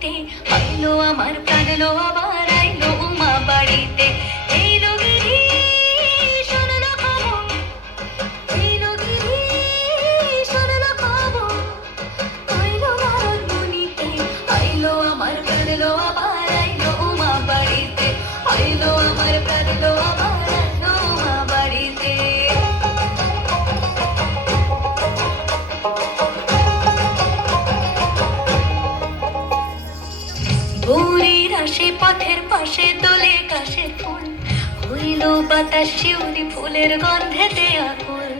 হইতে হইল আমার প্রাণ আবার ভোরের আসে পথের পাশে দোলে কাশে ফুল। হইল বাতাস শিউরি ফুলের গন্ধেতে ফুল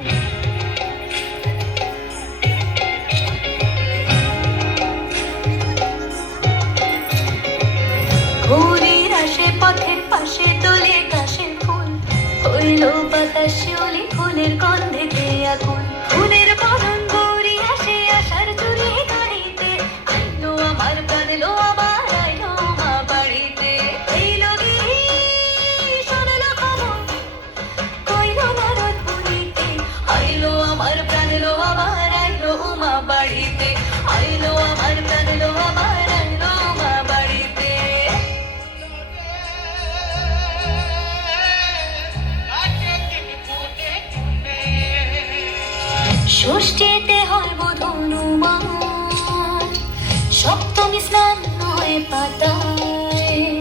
ঘুরির আসে পথের পাশে দোলে কাশে ফুল। হইল বাতাস শিউলি ফুলের গন্ধেতে ষষ্ঠীতে হয় বোধনুমান সপ্তমী স্নান হয় পাতায়,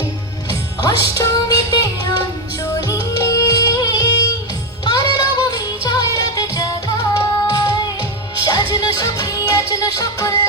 অষ্টমীতে অঞ্জলি, আর নবমী জয় রাতে জাগায়। সাজলো সখী, আজলো সকল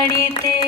বাড়িতে